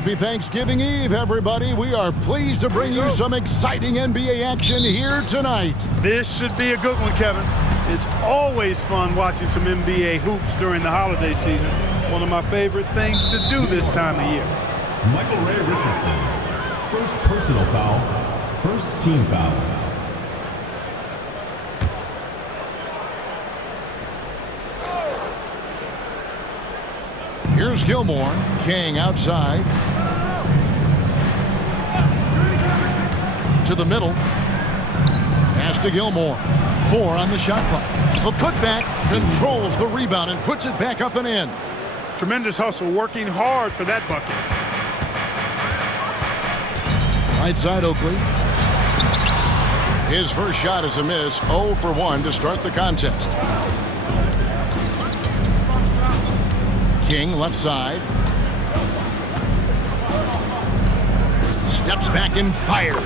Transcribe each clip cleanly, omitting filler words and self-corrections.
Happy Thanksgiving Eve, everybody. We are pleased to bring you some exciting NBA action here tonight. This should be a good one, Kevin. It's always fun watching some NBA hoops during the holiday season. One of my favorite things to do this time of year. Michael Ray Richardson. First personal foul. First team foul. Here's Gilmore. King outside. To the middle. Pass to Gilmore. 4 on the shot clock. The putback controls the rebound and puts it back up and in. Tremendous hustle, working hard for that bucket. Right side, Oakley. His first shot is a miss. 0 for 1 to start the contest. King left side. Steps back and fires.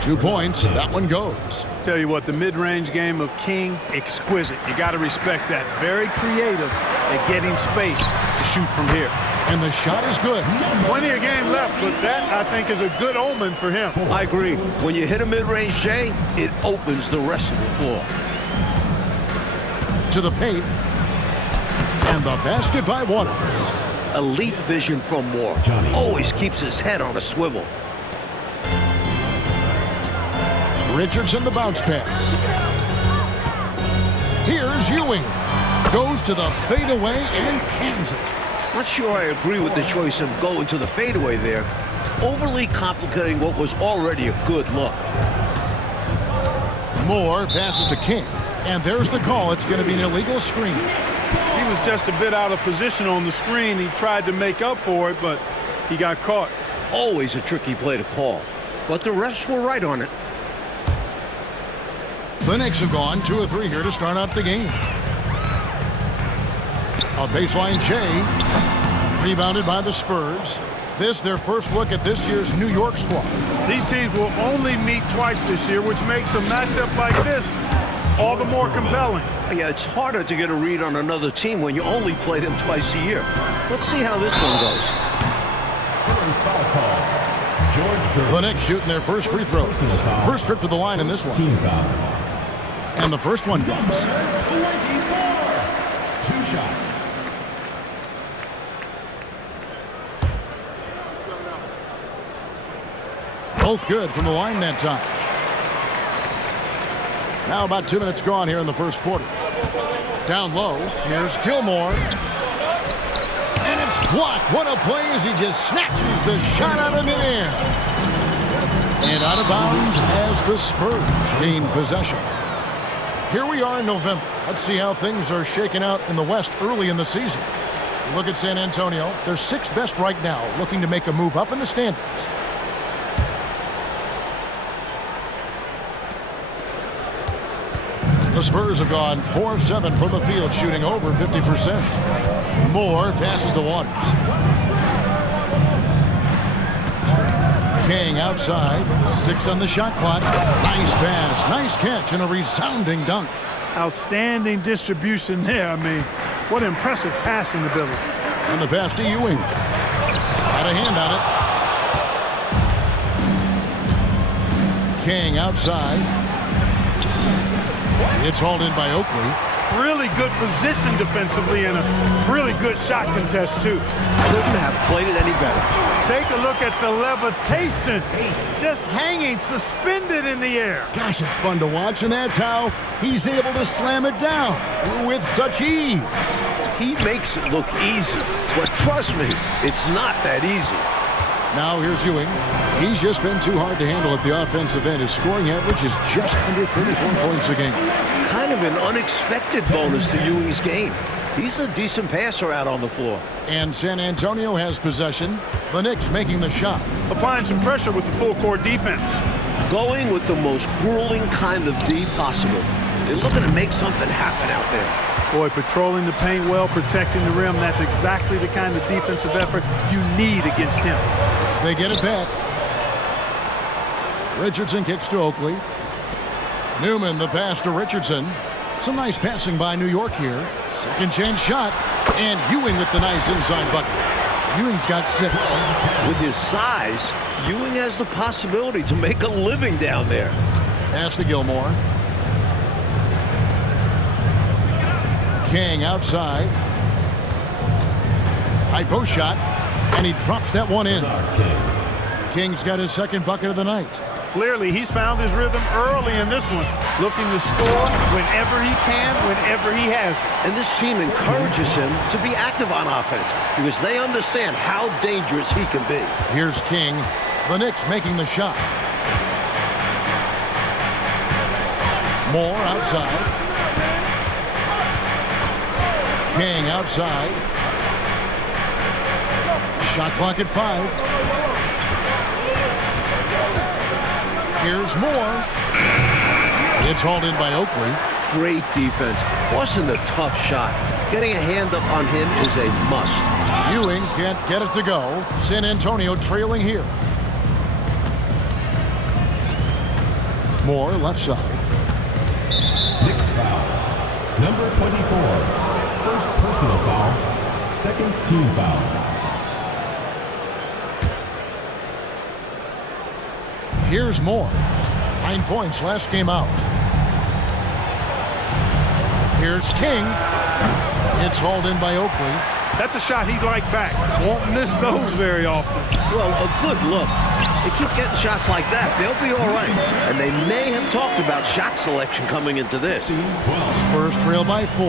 2 points. That one goes. Tell you what, the mid-range game of King, exquisite. You got to respect that. Very creative at getting space to shoot from here. And the shot is good. Plenty of game left, but that, I think, is a good omen for him. I agree. When you hit a mid-range, Jay, it opens the rest of the floor. To the paint. And the basket by Waters. Elite vision from Moore. Always keeps his head on a swivel. Richardson the bounce pass. Here's Ewing. Goes to the fadeaway and cans it. Not sure I agree with the choice of going to the fadeaway there. Overly complicating what was already a good look. Moore passes to King. And there's the call. It's going to be an illegal screen. He was just a bit out of position on the screen. He tried to make up for it, but he got caught. Always a tricky play to call. But the refs were right on it. The Knicks have gone 2 of 3 here to start out the game. A baseline J. Rebounded by the Spurs. This their first look at this year's New York squad. These teams will only meet twice this year, which makes a matchup like this all the more compelling. Yeah, it's harder to get a read on another team when you only play them twice a year. Let's see how this one goes. Spurs foul call. The Knicks shooting their first free throw. First trip to the line in this one. Team foul. And the first one drops. 24. 2 shots. Both good from the line that time. Now about 2 minutes gone here in the first quarter. Down low, here's Gilmore. And it's blocked. What a play as he just snatches the shot out of midair. And out of bounds as the Spurs gain possession. Here we are in November. Let's see how things are shaking out in the West early in the season. Look at San Antonio. They're 6th best right now, looking to make a move up in the standings. The Spurs have gone 4 of 7 from the field, shooting over 50%. Moore passes to Waters. King outside. 6 on the shot clock. Nice pass, nice catch, and a resounding dunk. Outstanding distribution there. I mean, what impressive passing ability. And the pass to Ewing. Got a hand on it. King outside. It's hauled in by Oakley. Really good position defensively and a really good shot contest, too. Couldn't have played it any better. Take a look at the levitation. Just hanging, suspended in the air. Gosh, it's fun to watch, and that's how he's able to slam it down with such ease. He makes it look easy, but trust me, it's not that easy. Now here's Ewing. He's just been too hard to handle at the offensive end. His scoring average is just under 34 points a game. Kind of an unexpected bonus to Ewing's game. He's a decent passer out on the floor. And San Antonio has possession. The Knicks making the shot. Applying some pressure with the full court defense. Going with the most grueling kind of D possible. They're looking to make something happen out there. Boy, patrolling the paint well, protecting the rim, that's exactly the kind of defensive effort you need against him. They get it back. Richardson kicks to Oakley. Newman the pass to Richardson. Some nice passing by New York here. Second chance shot. And Ewing with the nice inside bucket. Ewing's got 6. With his size, Ewing has the possibility to make a living down there. Pass to Gilmore. King outside. High post shot, and he drops that one in. King's got his second bucket of the night. Clearly, he's found his rhythm early in this one, looking to score whenever he can, whenever he has it. And this team encourages him to be active on offense because they understand how dangerous he can be. Here's King. The Knicks making the shot. Moore outside. King outside. Shot clock at 5. Here's Moore. It's hauled in by Oakley. Great defense, forcing the tough shot. Getting a hand up on him is a must. Ewing can't get it to go. San Antonio trailing here. Moore left side. Knicks foul. Number 24. First personal foul. Second team foul. Here's Moore. 9 points last game out. Here's King. It's hauled in by Oakley. That's a shot he'd like back. Won't miss those very often. Well, a good look. They keep getting shots like that, they'll be all right. And they may have talked about shot selection coming into this. Spurs trail by 4.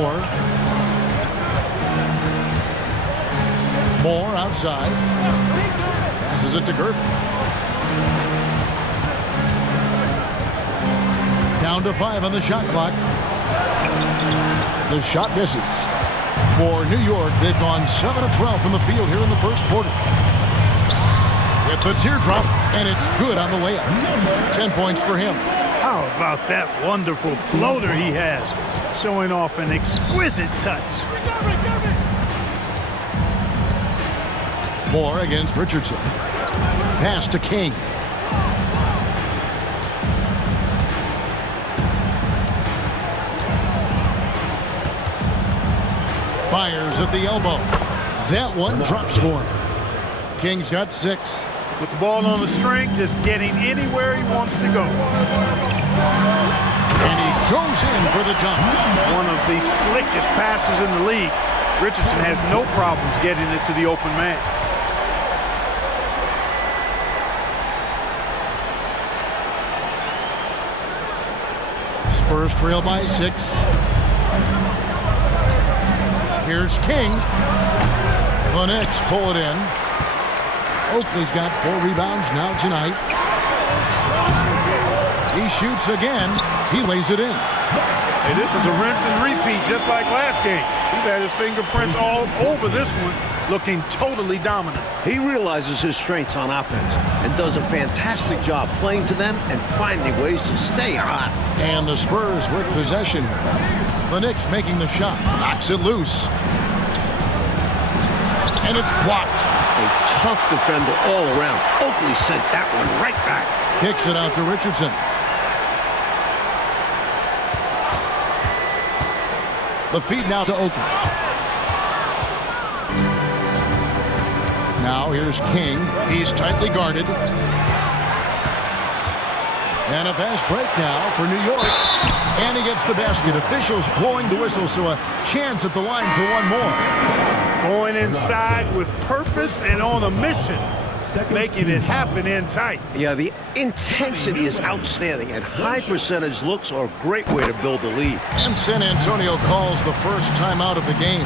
Moore outside. Passes it to Gervin. Down to 5 on the shot clock. The shot misses. For New York, they've gone 7 of 12 from the field here in the first quarter. With the teardrop, and it's good on the layup. 10 points for him. How about that wonderful floater he has, showing off an exquisite touch. Moore against Richardson. Pass to King. Fires at the elbow. That one drops for him. King's got 6. With the ball on the string, just getting anywhere he wants to go. And he goes in for the jump. One of the slickest passers in the league. Richardson has no problems getting it to the open man. Spurs trail by 6. Here's King. The Knicks pull it in. Oakley's got 4 rebounds now tonight. He shoots again. He lays it in. Hey, this is a rinse and repeat just like last game. He's had his fingerprints all over this one, looking totally dominant. He realizes his strengths on offense and does a fantastic job playing to them and finding ways to stay hot. And the Spurs with possession. The Knicks making the shot. Knocks it loose. And it's blocked. A tough defender all around. Oakley sent that one right back. Kicks it out to Richardson. The feed now to Oakley. Now here's King. He's tightly guarded. And a fast break now for New York. And he gets the basket. Officials blowing the whistle, so a chance at the line for one more. Going inside with purpose and on a mission. Making it happen in tight. Yeah, the intensity is outstanding, and high percentage looks are a great way to build a lead. And San Antonio calls the first timeout of the game.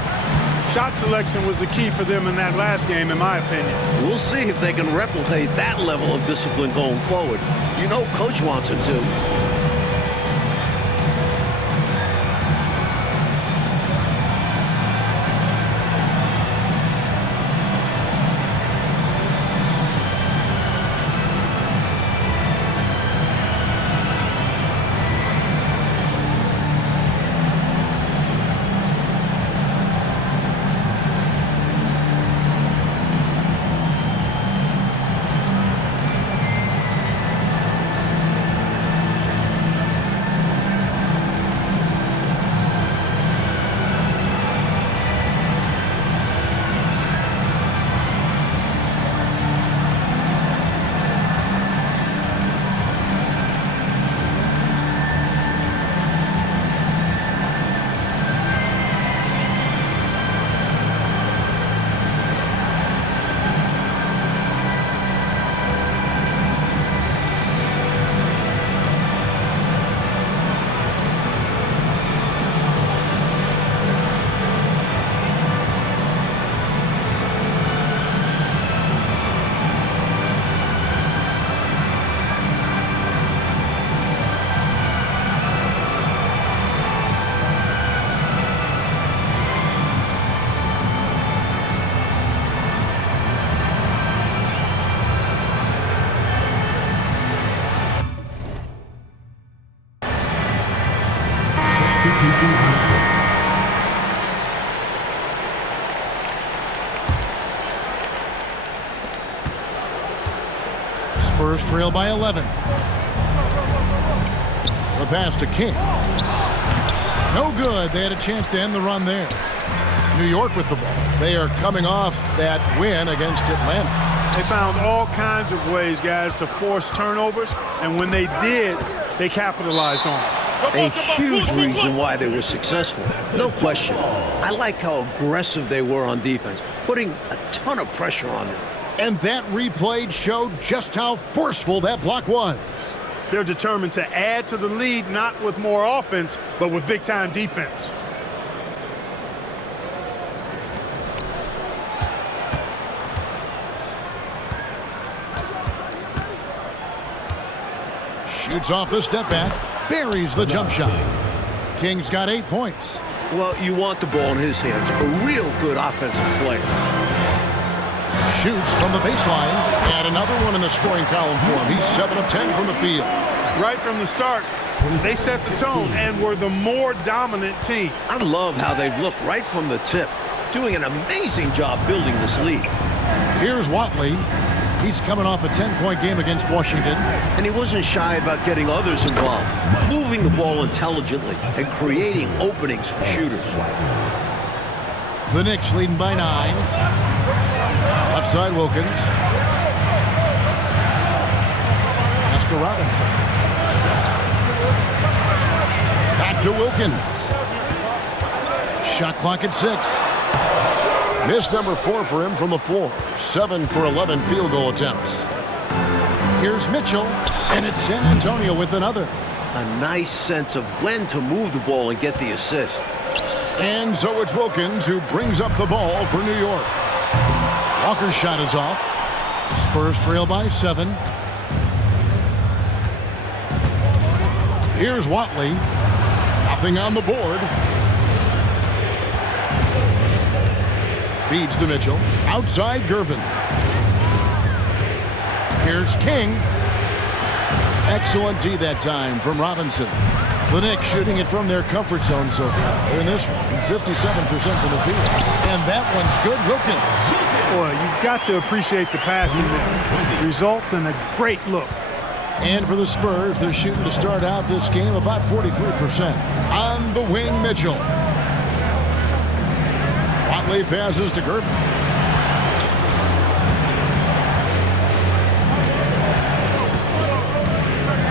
Shot selection was the key for them in that last game, in my opinion. We'll see if they can replicate that level of discipline going forward. You know Coach wants them to. Substitution on the court. Spurs trail by 11. The pass to King. No good. They had a chance to end the run there. New York with the ball. They are coming off that win against Atlanta. They found all kinds of ways, guys, to force turnovers, and when they did, they capitalized on it. A huge reason why they were successful. No question. I like how aggressive they were on defense, putting a ton of pressure on them. And that replay showed just how forceful that block was. They're determined to add to the lead, not with more offense, but with big-time defense. Shoots off the step back, buries the jump shot. King's got 8 points. Well, you want the ball in his hands. A real good offensive player. Shoots from the baseline, and another one in the scoring column for him. He's 7 of 10 from the field. Right from the start, they set the tone and were the more dominant team. I love how they've looked right from the tip, doing an amazing job building this lead. Here's Watley. He's coming off a 10-point game against Washington. And he wasn't shy about getting others involved, moving the ball intelligently and creating openings for shooters. The Knicks leading by 9. Left side, Wilkins. Pass to Robinson. Back to Wilkins. Shot clock at 6. Miss number 4 for him from the floor. 7 for 11 field goal attempts. Here's Mitchell, and it's San Antonio with another. A nice sense of when to move the ball and get the assist. And so it's Wilkins who brings up the ball for New York. Walker's shot is off. Spurs trail by 7. Here's Watley. Nothing on the board. Feeds to Mitchell. Outside Gervin. Here's King. Excellent D that time from Robinson. The Knicks shooting it from their comfort zone so far. In this one, 57% from the field. And that one's good. Wilkins. Boy, you've got to appreciate the passing there. Results in a great look. And for the Spurs, they're shooting to start out this game about 43%. On the wing, Mitchell. Watley passes to Gervin.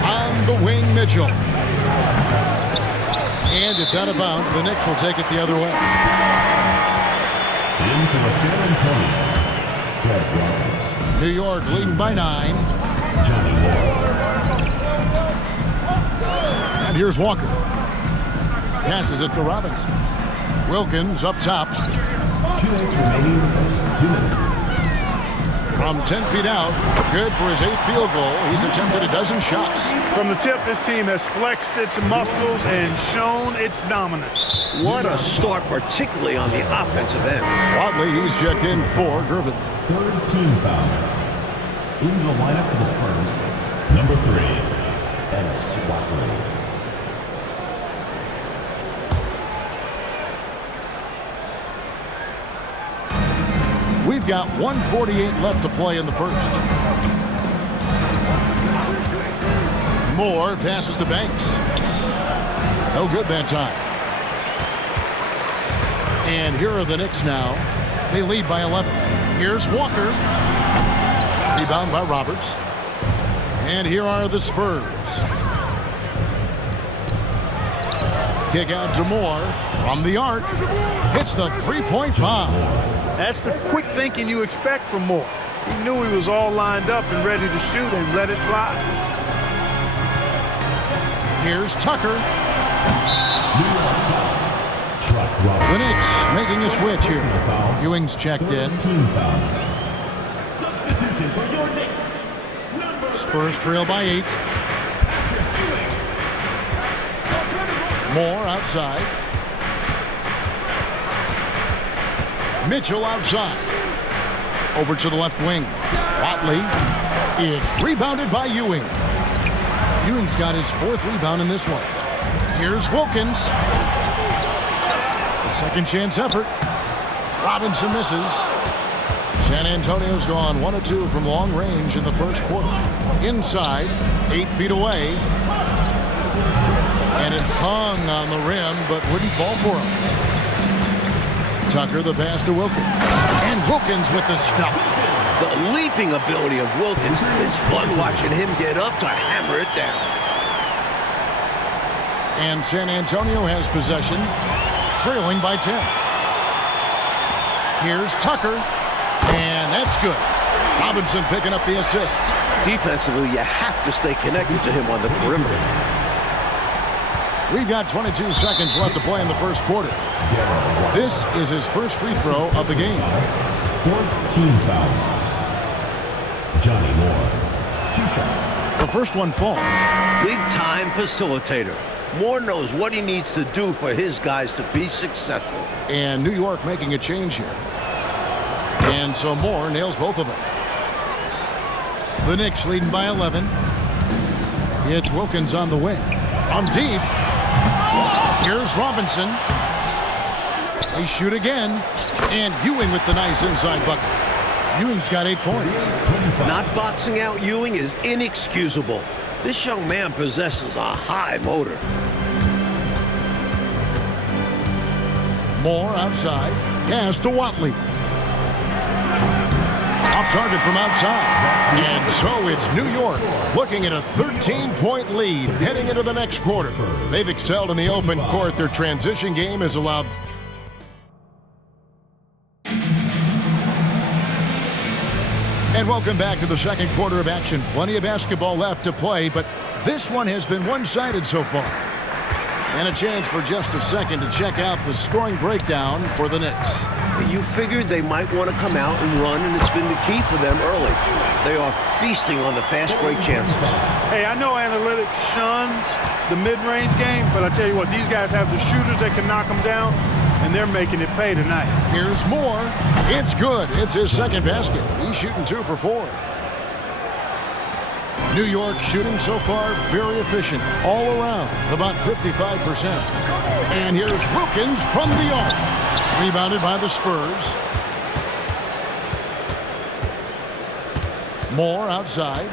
On the wing, Mitchell. And it's out of bounds. The Knicks will take it the other way. In for the San Antonio, Fred Roberts. New York leading by 9. Johnny Moore. And here's Walker. Passes it to Robinson. Wilkins up top. 2 minutes remaining in the first 2 minutes. From 10 feet out, good for his 8th field goal. He's attempted a dozen shots. From the tip, this team has flexed its muscles and shown its dominance. What a start, particularly on the offensive end. Watley, he's checked in for Gervin. Third team foul. In the lineup for the Spurs, number 3, Ennis Watley. We've got 1:48 left to play in the first. Moore passes to Banks. No good that time. And here are the Knicks now. They lead by 11. Here's Walker. Rebound by Roberts. And here are the Spurs. Kick out to Moore from the arc. Hits the three-point bomb. That's the quick thinking you expect from Moore. He knew he was all lined up and ready to shoot and let it fly. Here's Tucker. The Knicks making a switch here. Ewing's checked in. Substitution for your Knicks. Spurs trail by 8. Moore outside. Mitchell outside. Over to the left wing. Watley. It's rebounded by Ewing. Ewing's got his 4th rebound in this one. Here's Wilkins. A second chance effort. Robinson misses. San Antonio's gone 1 of 2 from long range in the first quarter. Inside, 8 feet away. And it hung on the rim, but wouldn't fall for him. Tucker the pass to Wilkins. And Wilkins with the stuff. The leaping ability of Wilkins. It's fun watching him get up to hammer it down. And San Antonio has possession, trailing by 10. Here's Tucker, and that's good. Robinson picking up the assist. Defensively, you have to stay connected to him on the perimeter. We've got 22 seconds left to play in the first quarter. This is his first free throw of the game. 4th team foul. Johnny Moore. 2 shots. The first one falls. Big-time facilitator. Moore knows what he needs to do for his guys to be successful. And New York making a change here. And so Moore nails both of them. The Knicks leading by 11. It's Wilkins on the wing. On deep. Here's Robinson. They shoot again. And Ewing with the nice inside bucket. Ewing's got 8 points. Not boxing out Ewing is inexcusable. This young man possesses a high motor. Moore outside. Pass to Watley. Off target from outside. And so it's New York looking at a 13-point lead heading into the next quarter. They've excelled in the open court. Their transition game has allowed... And welcome back to the second quarter of action. Plenty of basketball left to play, but this one has been one-sided so far. And a chance for just a second to check out the scoring breakdown for the Knicks. You figured they might want to come out and run, and it's been the key for them early. They are feasting on the fast break chances. Hey, I know analytics shuns the mid-range game, but I tell you what, these guys have the shooters that can knock them down, and they're making it pay tonight. Here's Moore. It's good. It's his second basket. He's shooting 2 for 4. New York shooting so far very efficient all around, about 55%. And here's Wilkins from the arc. Rebounded by the Spurs. Moore outside.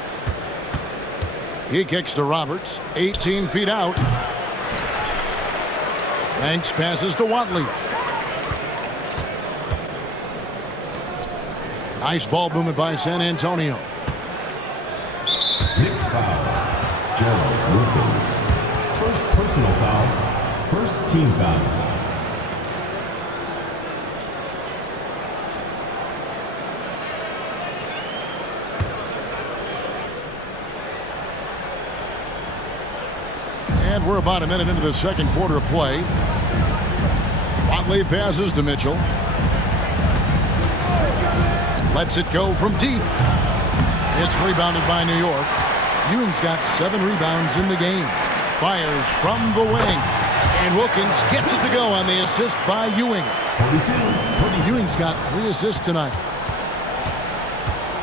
He kicks to Roberts, 18 feet out. Banks passes to Watley. Nice ball movement by San Antonio. Knicks foul. Gerald Wilkins. First personal foul. First team foul. And we're about a minute into the second quarter of play. Watley passes to Mitchell. Lets it go from deep. It's rebounded by New York. Ewing's got 7 rebounds in the game. Fires from the wing. And Wilkins gets it to go on the assist by Ewing. 42. Ewing's got 3 assists tonight.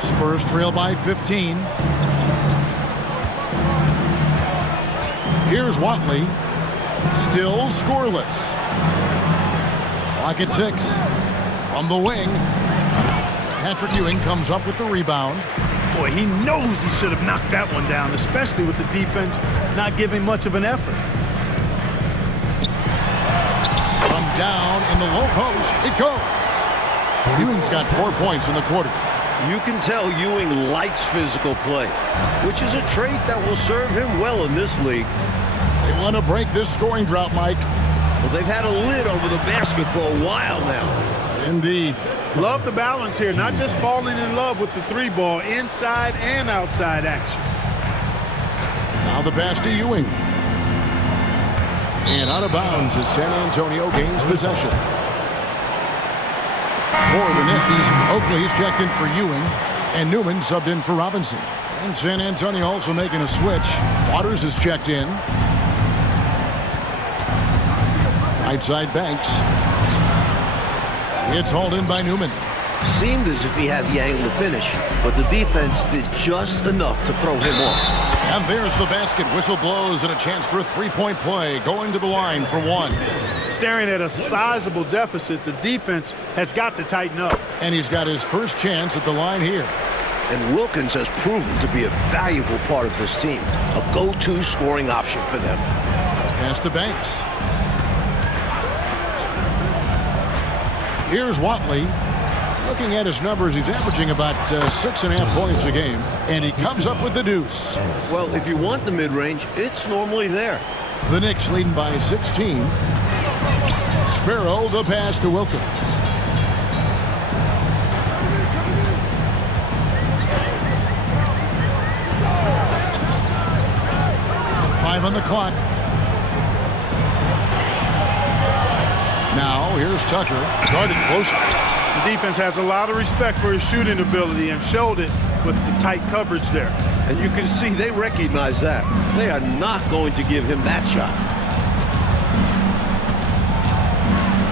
Spurs trail by 15. Here's Watley. Still scoreless. Clock at 6. From the wing. Patrick Ewing comes up with the rebound. Boy, he knows he should have knocked that one down, especially with the defense not giving much of an effort. From down in the low post, it goes. Ewing's got 4 points in the quarter. You can tell Ewing likes physical play, which is a trait that will serve him well in this league. They want to break this scoring drought, Mike. Well, they've had a lid over the basket for a while now. Indeed. Love the balance here, not just falling in love with the 3-ball, inside and outside action. Now the pass to Ewing. And out of bounds as San Antonio gains possession. For the Knicks, Oakley's checked in for Ewing, and Newman subbed in for Robinson. And San Antonio also making a switch. Waters is checked in. Right side Banks. It's hauled in by Newman. Seemed as if he had the angle to finish, but the defense did just enough to throw him off. And there's the basket. Whistle blows and a chance for a three-point play. Going to the line for one. Staring at a sizable deficit, the defense has got to tighten up. And he's got his first chance at the line here. And Wilkins has proven to be a valuable part of this team, a go-to scoring option for them. Pass to Banks. Here's Watley. Looking at his numbers, he's averaging about 6.5 points a game, and he comes up with the deuce. Well, if you want the mid-range, it's normally there. The Knicks leading by 16. Sparrow, the pass to Wilkins. Five on the clock. Now, here's Tucker, guarded closely. The defense has a lot of respect for his shooting ability and showed it with the tight coverage there. And you can see they recognize that. They are not going to give him that shot.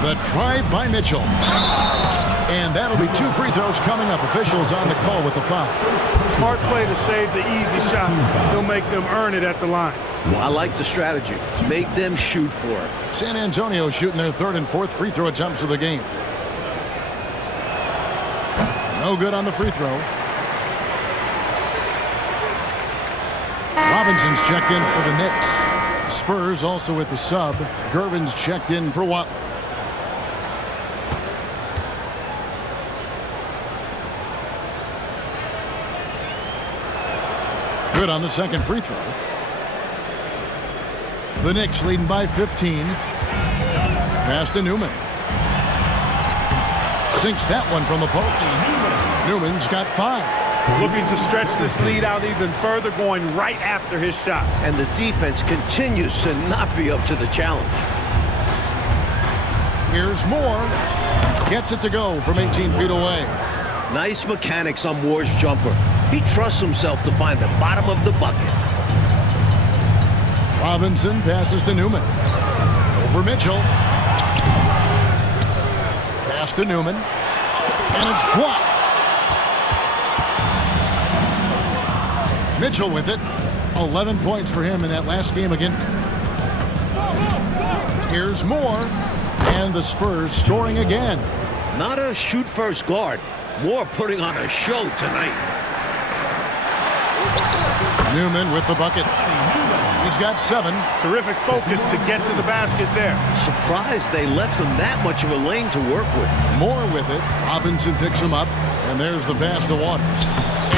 The drive by Mitchell. And that'll be 2 free throws coming up. Officials on the call with the foul. Smart play to save the easy shot. He'll make them earn it at the line. I like the strategy. Make them shoot for it. San Antonio shooting their 3rd and 4th free throw attempts of the game. No good on the free throw. Robinson's checked in for the Knicks. Spurs also with the sub. Gervin's checked in for Watley. Good on the second free throw. The Knicks leading by 15. Pass to Newman. Sinks that one from the post. Newman's got 5. Looking to stretch this lead out even further, going right after his shot. And the defense continues to not be up to the challenge. Here's Moore. Gets it to go from 18 feet away. Nice mechanics on Moore's jumper. He trusts himself to find the bottom of the bucket. Robinson passes to Newman. Over Mitchell. Pass to Newman. And it's blocked. Mitchell with it. 11 points for him in that last game again. Here's Moore. And the Spurs scoring again. Not a shoot-first guard. Moore putting on a show tonight. Newman with the bucket. He's got 7. Terrific focus to get to the basket there. Surprised they left him that much of a lane to work with. Moore with it. Robinson picks him up. And there's the pass to Waters.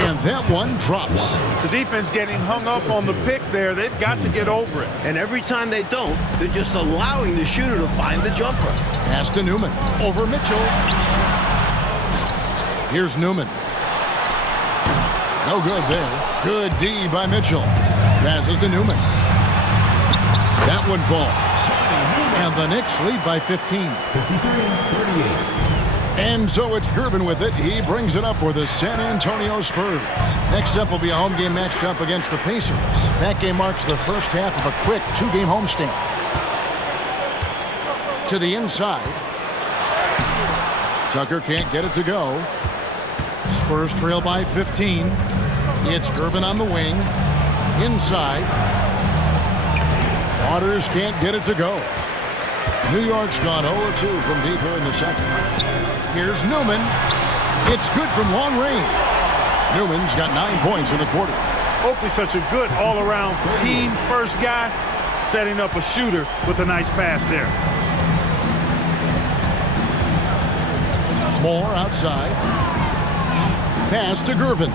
And that one drops. The defense getting hung up on the pick there. They've got to get over it. And every time they don't, they're just allowing the shooter to find the jumper. Pass to Newman. Over Mitchell. Here's Newman. No good there. Good D by Mitchell. Passes to Newman. That one falls. And the Knicks lead by 15. 53-38. And so it's Gervin with it. He brings it up for the San Antonio Spurs. Next up will be a home game matched up against the Pacers. That game marks the first half of a quick 2-game homestand. To the inside. Tucker can't get it to go. Spurs trail by 15. It's Gervin on the wing. Inside. Waters can't get it to go. New York's gone 0-2 from deep here in the second. Here's Newman. It's good from long range. Newman's got 9 points in the quarter. Oakley's such a good all-around team-first guy, setting up a shooter with a nice pass there. Moore outside. Pass to Gervin.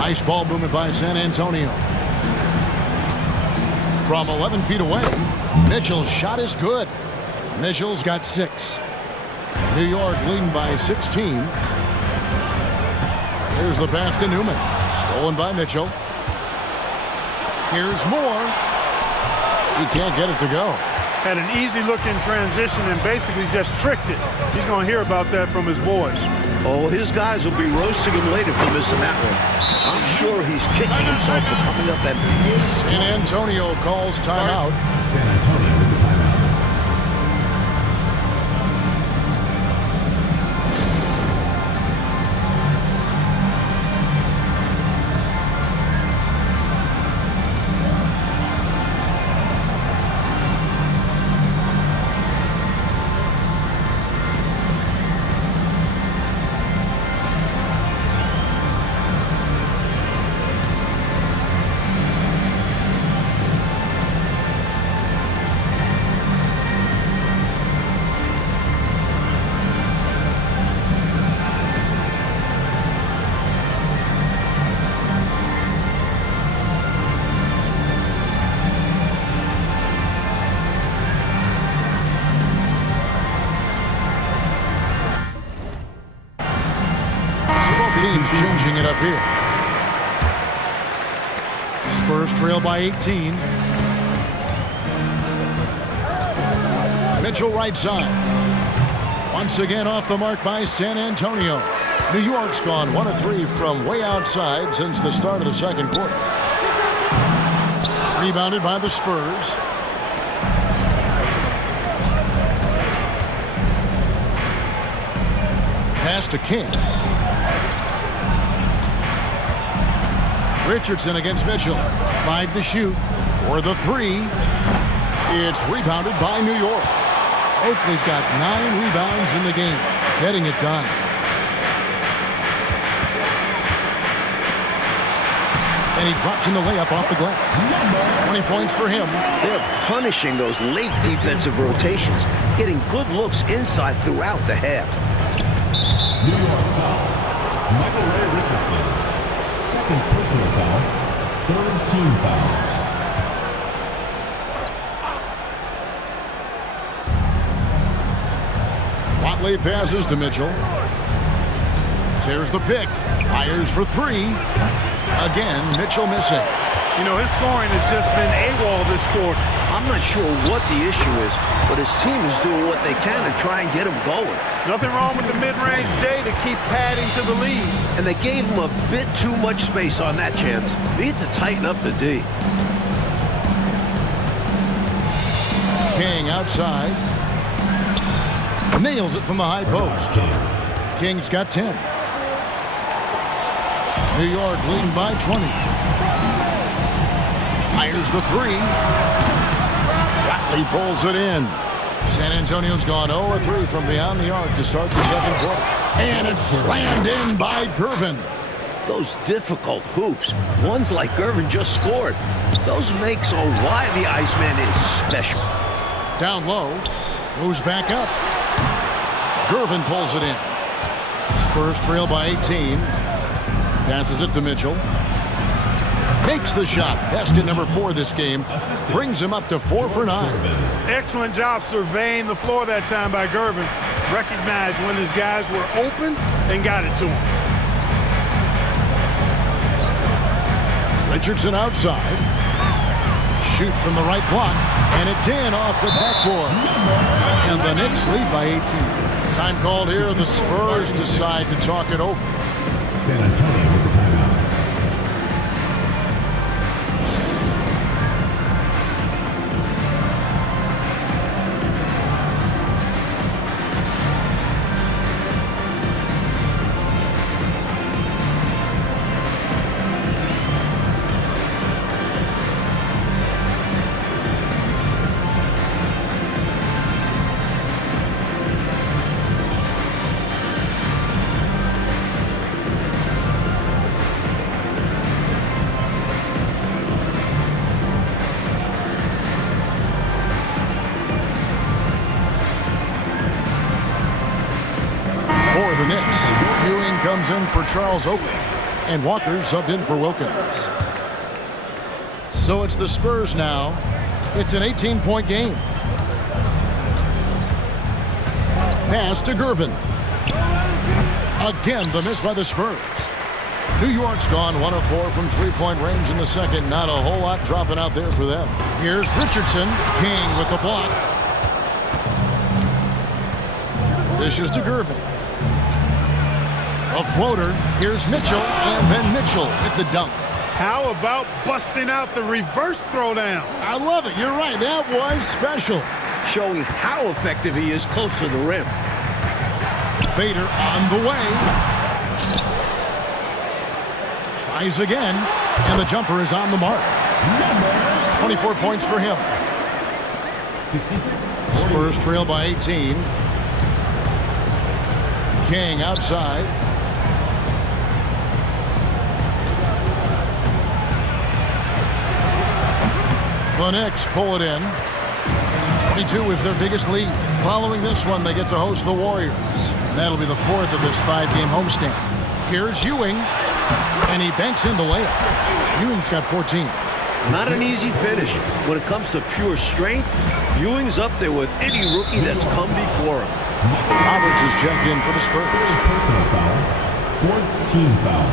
Nice ball movement by San Antonio. From 11 feet away, Mitchell's shot is good. Mitchell's got 6. New York leading by 16. Here's the pass to Newman. Stolen by Mitchell. Here's Moore. He can't get it to go. Had an easy-looking transition and basically just tricked it. He's going to hear about that from his boys. Oh, his guys will be roasting him later for missing that one. I'm sure he's kicking himself for coming up empty. San Antonio calls timeout. San Antonio with the timeout. picking it up here. Spurs trail by 18. Mitchell right side. Once again off the mark by San Antonio. New York's gone 1 of 3 from way outside since the start of the second quarter. Rebounded by the Spurs. Pass to King. Richardson against Mitchell. 5 to shoot. For the 3. It's rebounded by New York. Oakley's got 9 rebounds in the game. Getting it done. And he drops in the layup off the glass. 20 points for him. They're punishing those late defensive rotations, getting good looks inside throughout the half. New York foul. Michael Ray Richardson. Second personal foul. Third team foul. Watley passes to Mitchell. There's the pick. Fires for 3. Again, Mitchell missing. You know, his scoring has just been AWOL this quarter. I'm not sure what the issue is, but his team is doing what they can to try and get him going. Nothing wrong with the mid-range J to keep padding to the lead. And they gave him a bit too much space on that chance. Need to tighten up the D. King outside. Nails it from the high post. King's got 10. New York leading by 20. Fires the 3. Watley pulls it in. San Antonio's gone 0 of 3 from beyond the arc to start the second quarter. And it's slammed in by Gervin. Those difficult hoops, ones like Gervin just scored, those make so why the Iceman is special. Down low. Moves back up. Gervin pulls it in. Spurs trail by 18. Passes it to Mitchell. Makes the shot. Basket number 4 this game. Brings him up to 4 for 9. Excellent job surveying the floor that time by Gervin. Recognized when his guys were open and got it to him. Richardson outside. Shoots from the right block. And it's in off the backboard. And the Knicks lead by 18. Time called here. The Spurs decide to talk it over. San Antonio with the timeout. For the Knicks, Ewing comes in for Charles Oakley, and Walker subbed in for Wilkins. So it's the Spurs now. It's an 18-point game. Pass to Gervin. Again, the miss by the Spurs. New York's gone 1 of 4 from three-point range in the second. Not a whole lot dropping out there for them. Here's Richardson. King with the block. Dishes to Gervin. A floater. Here's Mitchell, and then Mitchell with the dunk. How about busting out the reverse throwdown? I love it. You're right. That was special. Showing how effective he is close to the rim. Fader on the way. Tries again, and the jumper is on the mark. 24 points for him. 66. Spurs trail by 18. King outside. The Knicks pull it in. 22 is their biggest lead. Following this one, they get to host the Warriors. And that'll be the 4th of this 5-game homestand. Here's Ewing, and he banks in the layup. Ewing's got 14. Not an easy finish. When it comes to pure strength, Ewing's up there with any rookie that's come before him. Roberts is checked in for the Spurs. Personal foul. Fourth team foul.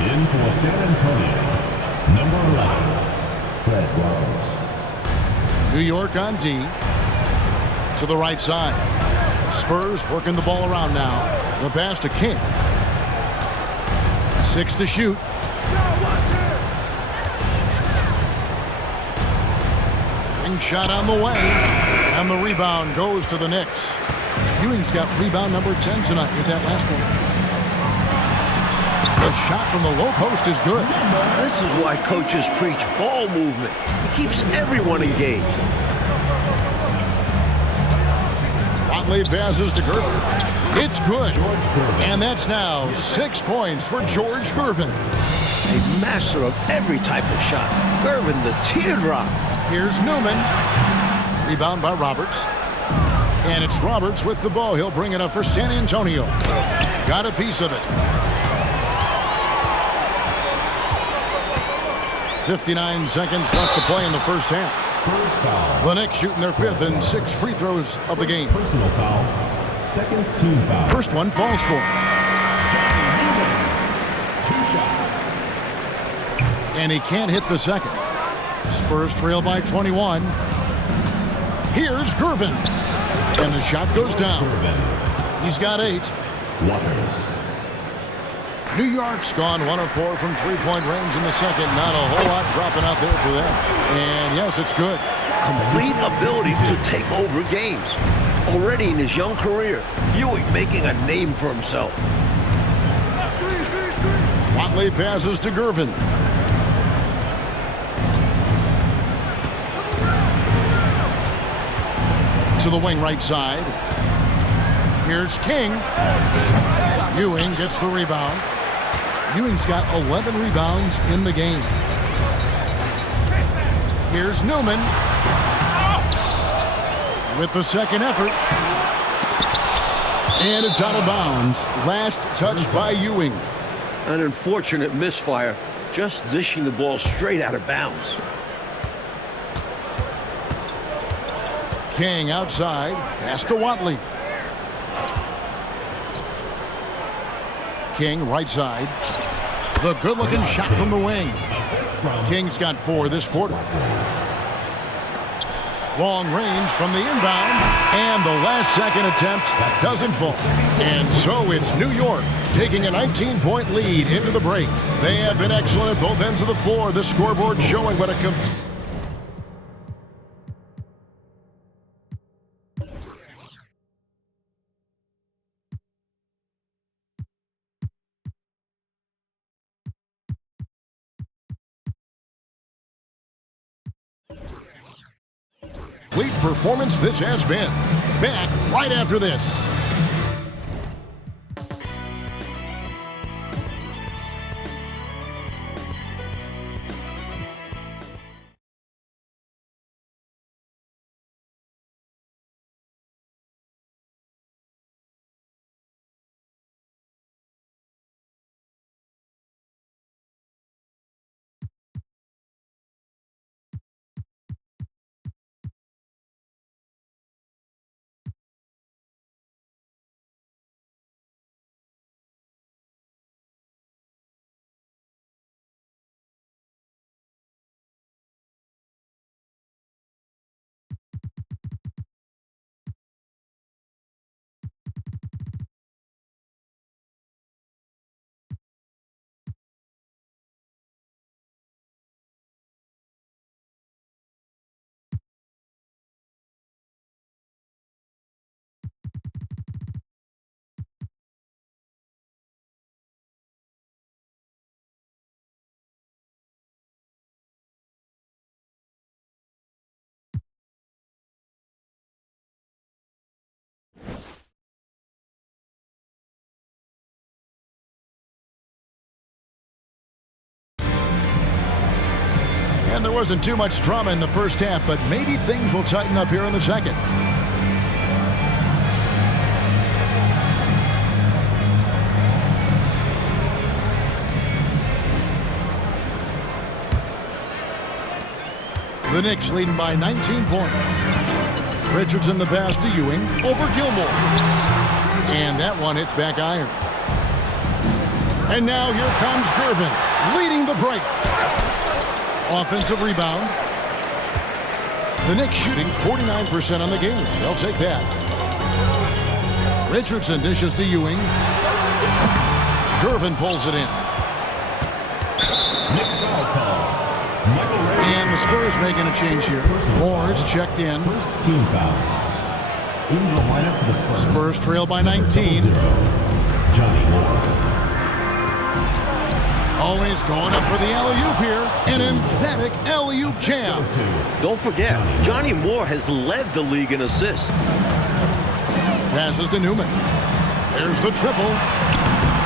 In for San Antonio, number 11, Fred Roberts. New York on D. To the right side. Spurs working the ball around now. The pass to King. 6 to shoot. King shot on the way. And the rebound goes to the Knicks. Ewing's got rebound number 10 tonight with that last one. The shot from the low post is good. This is why coaches preach ball movement. It keeps everyone engaged. Watley passes to Gervin. It's good. And that's now 6 points for George Gervin. A master of every type of shot. Gervin, the teardrop. Here's Newman. Rebound by Roberts. And it's Roberts with the ball. He'll bring it up for San Antonio. Got a piece of it. 59 seconds left to play in the first half. Spurs foul. The Knicks shooting their 5th and 6th free throws of the game. Personal foul. Second team foul. First one falls for him. 2 shots. And he can't hit the second. Spurs trail by 21. Here's Gervin. And the shot goes down. He's got 8. Waters. New York's gone 1 of 4 from three-point range in the second. Not a whole lot dropping out there for them. And yes, it's good. Complete ability to take over games. Already in his young career, Ewing making a name for himself. Watley passes to Gervin. To the wing right side. Here's King. Ewing gets the rebound. Ewing's got 11 rebounds in the game. Here's Newman. With the second effort. And it's out of bounds. Last touch by Ewing. An unfortunate misfire, just dishing the ball straight out of bounds. King outside. Pass to Watley. King right side. The good-looking shot from the wing. King's got 4 this quarter. Long range from the inbound. And the last second attempt doesn't fall. And so it's New York taking a 19-point lead into the break. They have been excellent at both ends of the floor. The scoreboard showing what a complete performance this has been. Back right after this. And there wasn't too much drama in the first half, but maybe things will tighten up here in the second. The Knicks leading by 19 points. Richardson the pass to Ewing over Gilmore. And that one hits back iron. And now here comes Gervin, leading the break. Offensive rebound. The Knicks shooting 49% on the game. They'll take that. Richardson dishes to Ewing. Gervin pulls it in. Knicks foul call. Michael Ray. And the Spurs making a change here. Moore's checked in. First team foul. In the lineup for the Spurs. Spurs trail by 19. Johnny Moore. Always going up for the alley-oop here. An emphatic alley-oop jam. Don't forget, Johnny Moore has led the league in assists. Passes to Newman. There's the triple.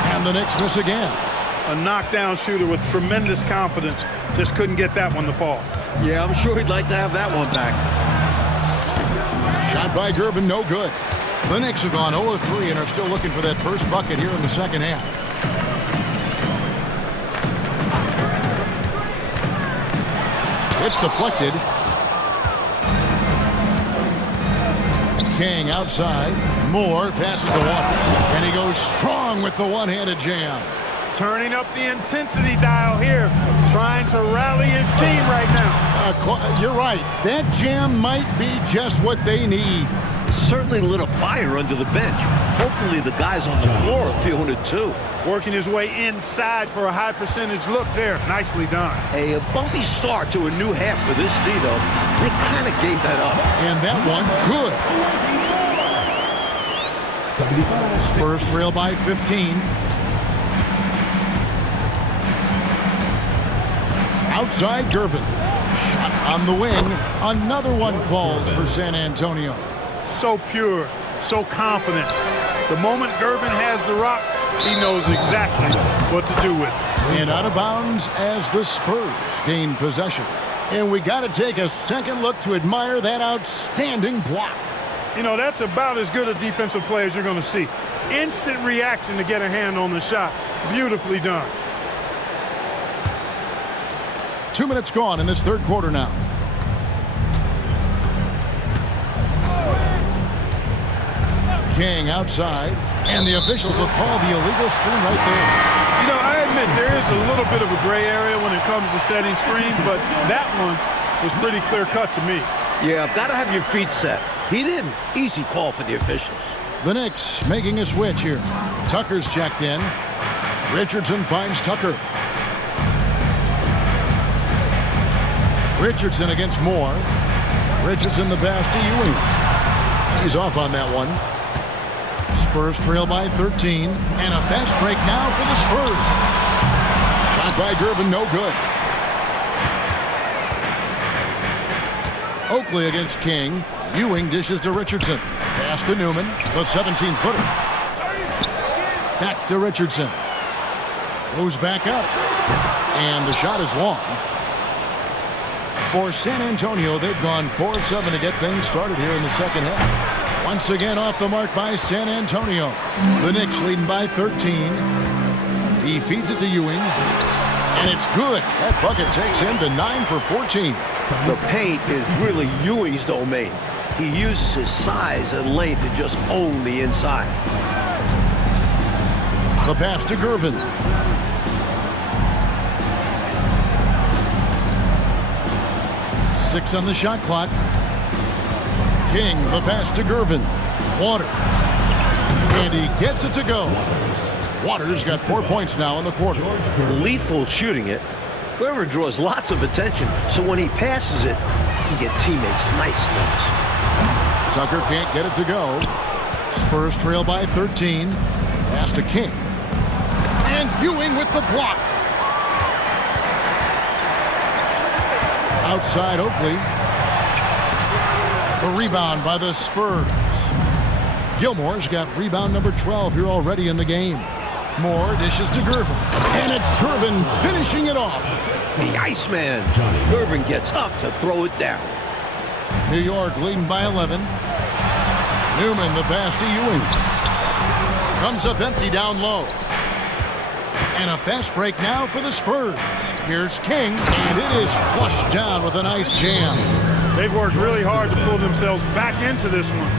And the Knicks miss again. A knockdown shooter with tremendous confidence. Just couldn't get that one to fall. Yeah, I'm sure he'd like to have that one back. Shot by Gervin, no good. The Knicks have gone 0-3 and are still looking for that first bucket here in the second half. It's deflected. King outside. Moore passes to Waters. And he goes strong with the one-handed jam. Turning up the intensity dial here. Trying to rally his team right now. You're right. That jam might be just what they need. Certainly lit a fire under the bench. Hopefully the guys on the floor are feeling it too. Working his way inside for a high percentage look there. Nicely done. A bumpy start to a new half for this D, though. They kind of gave that up. And that one, good. 75. Spurs trail by 15. Outside Gervin. Shot on the wing. Another one falls for San Antonio. So pure, so confident. The moment Gervin has the rock, he knows exactly what to do with it. And out of bounds as the Spurs gain possession. And we got to take a second look to admire that outstanding block. You know, that's about as good a defensive play as you're going to see. Instant reaction to get a hand on the shot. Beautifully done. 2 minutes gone in this third quarter now. King outside, and the officials will call the illegal screen right there. You know, I admit there is a little bit of a gray area when it comes to setting screens, but that one was pretty clear cut to me. Yeah, got to have your feet set. He didn't. Easy call for the officials. The Knicks making a switch here. Tucker's checked in. Richardson finds Tucker. Richardson against Moore. Richardson the pass to Ewing. He's off on that one. Spurs trail by 13. And a fast break now for the Spurs. Shot by Gervin, no good. Oakley against King. Ewing dishes to Richardson. Pass to Newman, the 17-footer. Back to Richardson. Goes back up. And the shot is long. For San Antonio, they've gone 4 of 7 to get things started here in the second half. Once again off the mark by San Antonio. The Knicks leading by 13. He feeds it to Ewing. And it's good. That bucket takes him to 9 for 14. The paint is really Ewing's domain. He uses his size and length to just own the inside. The pass to Gervin. Six on the shot clock. King, the pass to Gervin. Waters. And he gets it to go. Waters got 4 points now in the quarter. Lethal shooting it. Whoever draws lots of attention, so when he passes it, he can get teammates nice looks. Tucker can't get it to go. Spurs trail by 13. Pass to King. And Ewing with the block. Outside Oakley. A rebound by the Spurs. Gilmore's got rebound number 12 here already in the game. Moore dishes to Gervin. And it's Gervin finishing it off. The Iceman. Gervin gets up to throw it down. New York leading by 11. Newman the pass to Ewing. Comes up empty down low. And a fast break now for the Spurs. Here's King, and it is flushed down with a nice jam. They've worked really hard to pull themselves back into this one,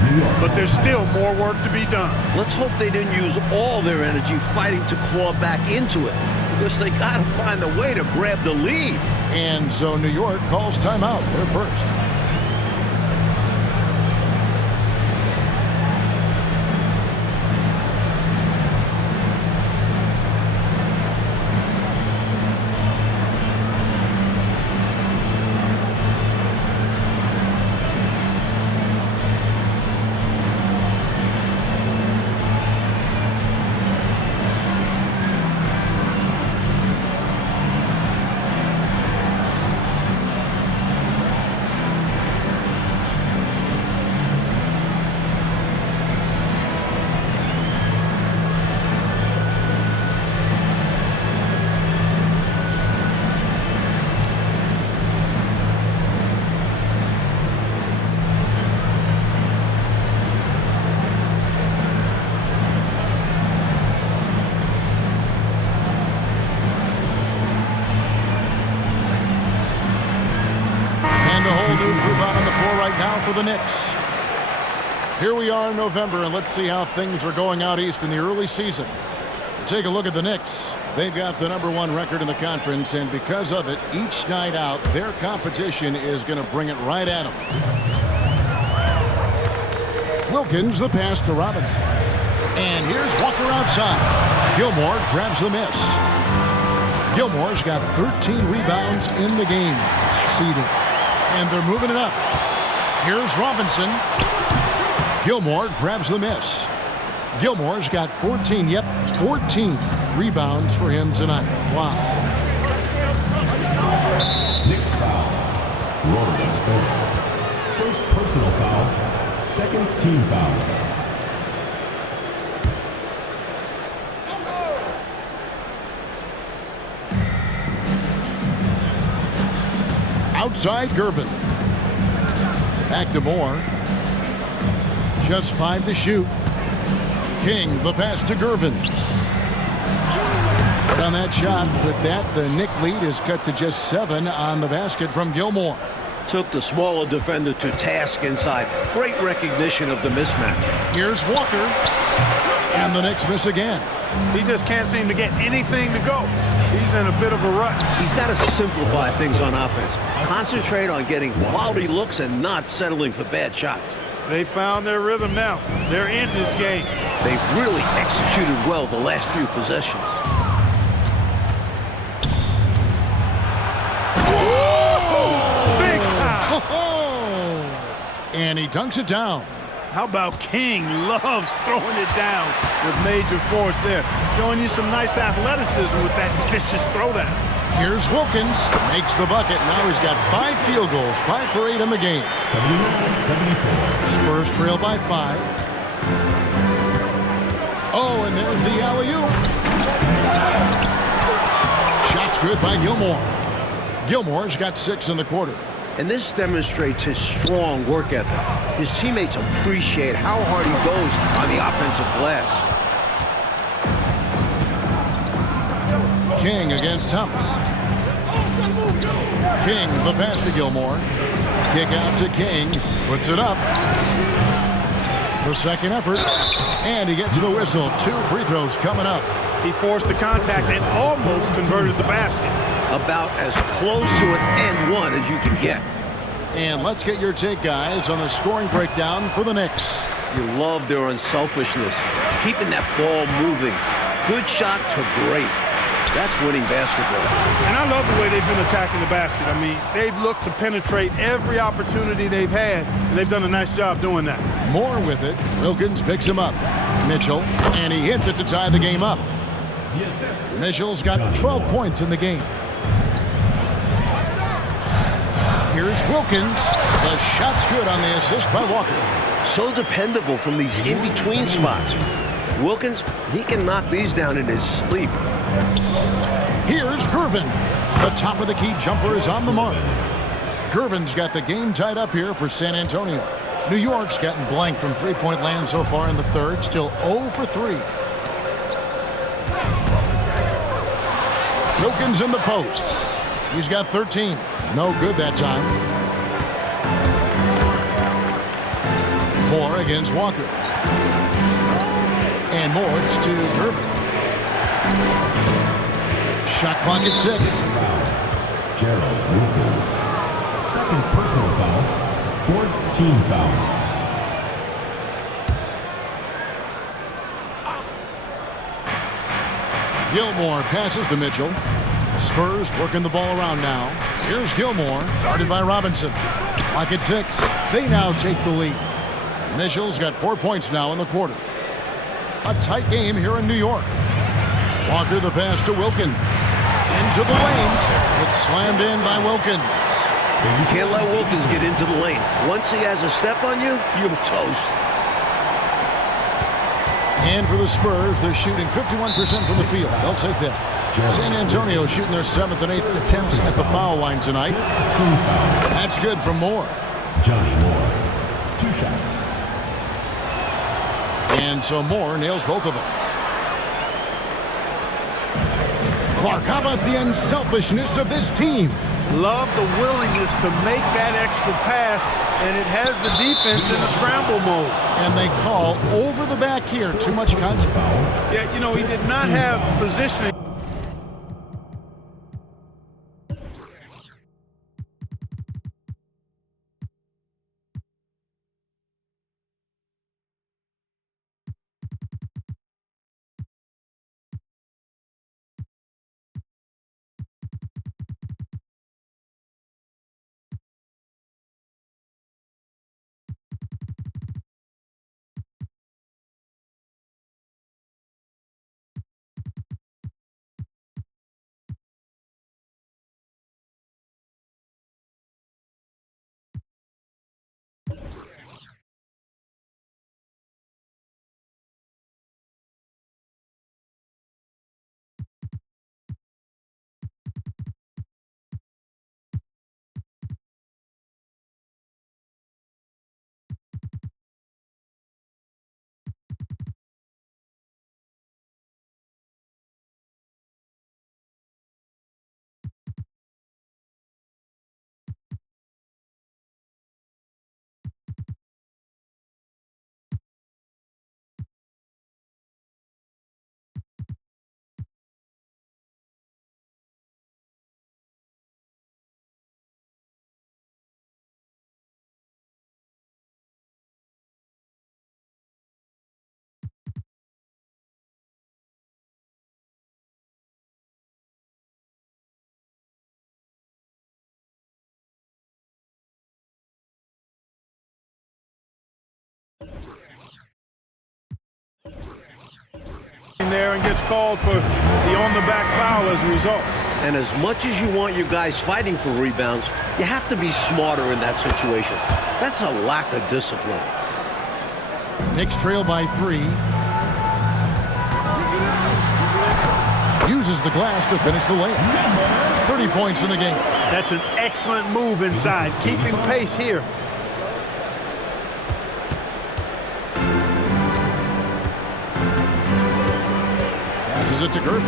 but there's still more work to be done. Let's hope they didn't use all their energy fighting to claw back into it, because they got to find a way to grab the lead. And so New York calls timeout. They're first. For the Knicks. Here we are in November, and let's see how things are going out east in the early season. Take a look at the Knicks. They've got the #1 record in the conference, and because of it, each night out, their competition is going to bring it right at them. Wilkins, the pass to Robinson. And here's Walker outside. Gilmore grabs the miss. Gilmore's got 13 rebounds in the game. Seeding. And they're moving it up. Here's Robinson. Gilmore grabs the miss. Gilmore's got 14, 14 rebounds for him tonight. Wow. Knicks foul. Rory Spurs. First personal foul. Second team foul. Outside Gervin. Back to Moore. Just 5 to shoot. King, the pass to Gervin. Right on that shot. With that, the Knick lead is cut to just 7 on the basket from Gilmore. Took the smaller defender to task inside. Great recognition of the mismatch. Here's Walker. And the Knicks miss again. He just can't seem to get anything to go. He's in a bit of a rut. He's got to simplify things on offense. Concentrate on getting quality looks and not settling for bad shots. They found their rhythm now. They're in this game. They've really executed well the last few possessions. Big time! And he dunks it down. How about King loves throwing it down with major force there. Showing you some nice athleticism with that vicious throwdown. Here's Wilkins. Makes the bucket. Now he's got 5 field goals. 5 for 8 in the game. 79-74. Spurs trail by 5. Oh, and there's the alley-oop. Shot's good by Gilmore. Gilmore's got 6 in the quarter. And this demonstrates his strong work ethic. His teammates appreciate how hard he goes on the offensive glass. King against Thomas. King, the pass to Gilmore. Kick out to King. Puts it up. The second effort. And he gets the whistle. 2 free throws coming up. He forced the contact and almost converted the basket. About as close to an and one as you can get. And let's get your take, guys, on the scoring breakdown for the Knicks. You love their unselfishness, keeping that ball moving. Good shot to great. That's winning basketball. And I love the way they've been attacking the basket. I mean, they've looked to penetrate every opportunity they've had, and they've done a nice job doing that. More with it. Wilkins picks him up. Mitchell, and he hits it to tie the game up. Mitchell's got 12 points in the game. Here's Wilkins. The shot's good on the assist by Walker. So dependable from these in-between spots. Wilkins, he can knock these down in his sleep. Here's Gervin. The top of the key jumper is on the mark. Gervin's got the game tied up here for San Antonio. New York's gotten blank from three-point land so far in the third, still 0 for 3. Wilkins in the post. He's got 13. No good that time. against Walker. And more, it's to Gervin. Shot clock at 6. Gerald Wilkins. Second personal foul. Fourth team foul. Gilmore passes to Mitchell. Spurs working the ball around now. Here's Gilmore, guarded by Robinson. Clock at 6. They now take the lead. Mitchell's got 4 points now in the quarter. A tight game here in New York. Walker the pass to Wilkins. Into the lane. It's slammed in by Wilkins. You can't let Wilkins get into the lane. Once he has a step on you, you're toast. And for the Spurs, they're shooting 51% from the field. They'll take that. San Antonio shooting their 7th and 8th attempts at the foul line tonight. That's good from Moore. Johnny Moore. 2 shots. And so Moore nails both of them. Clark, how about the unselfishness of this team? Love the willingness to make that extra pass, and it has the defense in a scramble mode. And they call over the back here. Too much contact. Yeah, you know, he did not have positioning. There and gets called for the on-the-back foul as a result. And as much as you want your guys fighting for rebounds, you have to be smarter in that situation. That's a lack of discipline. Knicks trail by 3. Uses the glass to finish the layup. 30 points in the game. That's an excellent move inside, keeping pace here. Passes it to Gervin.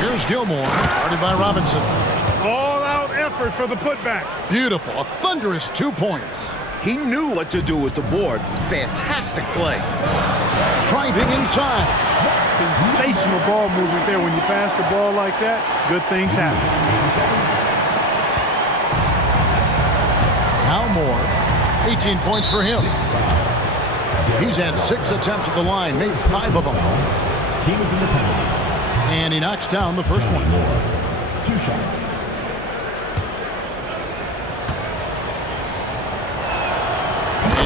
Here's Gilmore, guarded by Robinson. All-out effort for the putback. Beautiful, a thunderous 2 points. He knew what to do with the board. Fantastic play. Driving inside. Sensational ball movement there. When you pass the ball like that, good things happen. Now Moore, 18 points for him. He's had 6 attempts at the line, made 5 of them. Team is in the penalty. And he knocks down the first one. Moore. 2 shots.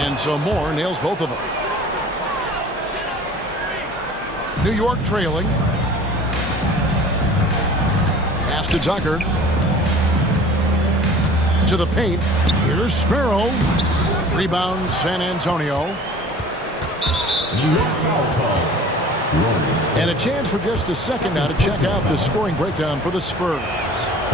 And so Moore nails both of them. New York trailing. Pass to Tucker. To the paint. Here's Sparrow. Rebound San Antonio. New York foul call. And a chance for just a second now to check out the scoring breakdown for the Spurs.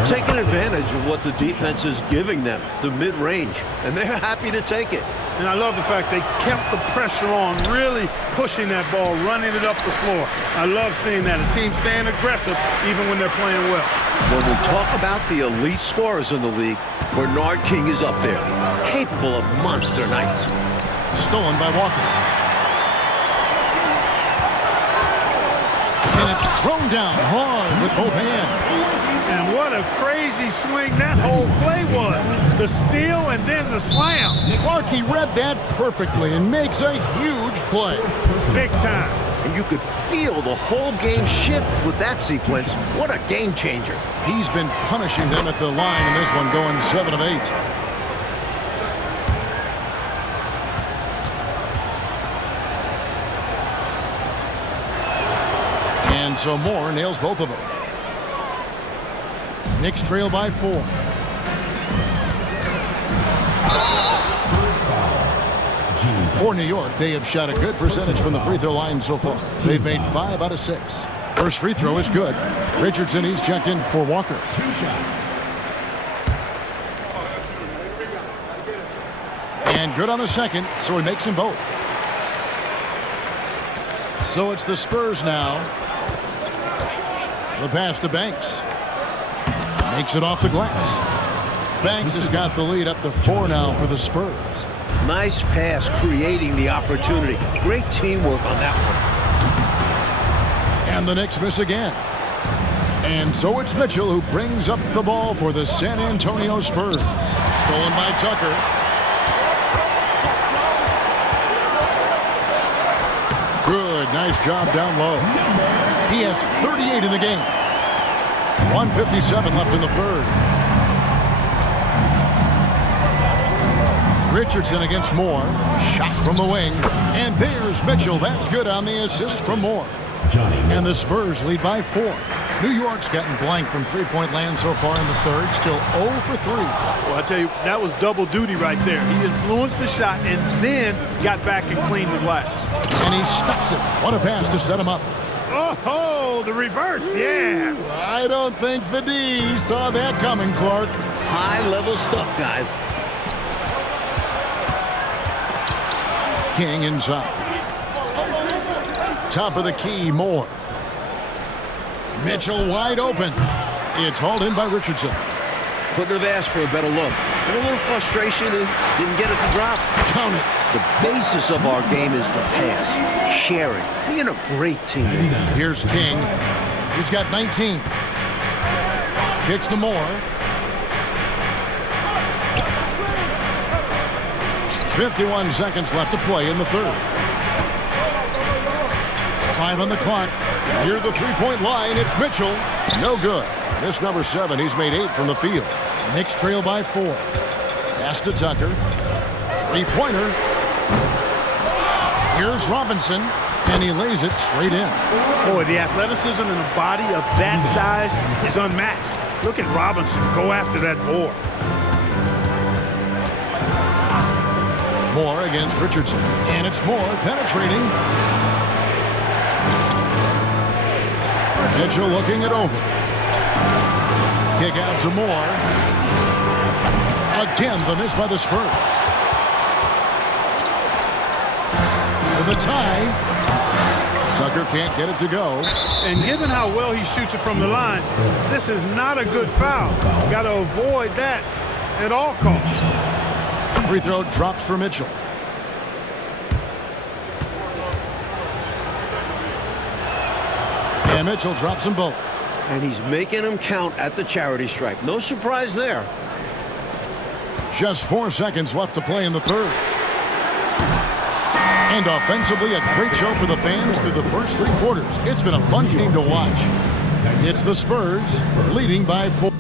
Taking advantage of what the defense is giving them, the mid-range, and they're happy to take it. And I love the fact they kept the pressure on, really pushing that ball, running it up the floor. I love seeing that. A team staying aggressive even when they're playing well. When we talk about the elite scorers in the league, Bernard King is up there, capable of monster nights. Stolen by Walker. And it's thrown down hard with both hands. And what a crazy swing that whole play was. The steal and then the slam. Clarkie read that perfectly and makes a huge play. Big time. And you could feel the whole game shift with that sequence. What a game changer. He's been punishing them at the line in this one, going 7 of 8. And so Moore nails both of them. Knicks trail by 4. For New York, they have shot a good percentage from the free throw line so far. They've made 5 out of 6. First free throw is good. Richardson, he's checked in for Walker. 2 shots. And good on the second, so he makes them both. So it's the Spurs now. The pass to Banks. Makes it off the glass. Banks has got the lead up to 4 now for the Spurs. Nice pass, creating the opportunity. Great teamwork on that one. And the Knicks miss again. And so it's Mitchell who brings up the ball for the San Antonio Spurs. Stolen by Tucker. Good, nice job down low. He has 38 in the game. 1:57 left in the third. Richardson against Moore. Shot from the wing. And there's Mitchell. That's good on the assist from Moore. And the Spurs lead by 4. New York's gotten blank from three-point land so far in the third. Still 0 for 3. Well, I tell you, that was double duty right there. He influenced the shot and then got back and cleaned the glass. And he stuffs it. What a pass to set him up. Oh, the reverse, yeah. I don't think the D saw that coming, Clark. High-level stuff, guys. King inside. Top of the key, Moore. Mitchell wide open. It's hauled in by Richardson. Couldn't have asked for a better look. And a little frustration, didn't get it to drop. Count it. The basis of our game is the pass, sharing, being a great teammate. Here's King. He's got 19. Kicks to Moore. 51 seconds left to play in the third. 5 on the clock. Near the three-point line, it's Mitchell. No good. This number 7, he's made 8 from the field. Knicks trail by 4. Pass to Tucker. Three-pointer. Here's Robinson, and he lays it straight in. Boy, the athleticism and the body of that size is unmatched. Look at Robinson go after that board. Moore against Richardson, and it's Moore penetrating. Mitchell looking it over. Kick out to Moore. Again, the miss by the Spurs. For the tie. Tucker can't get it to go. And given how well he shoots it from the line, this is not a good foul. Got to avoid that at all costs. Free throw drops for Mitchell. And Mitchell drops them both. And he's making them count at the charity stripe. No surprise there. Just 4 seconds left to play in the third. And offensively, a great show for the fans through the first 3 quarters. It's been a fun game to watch. It's the Spurs leading by 4.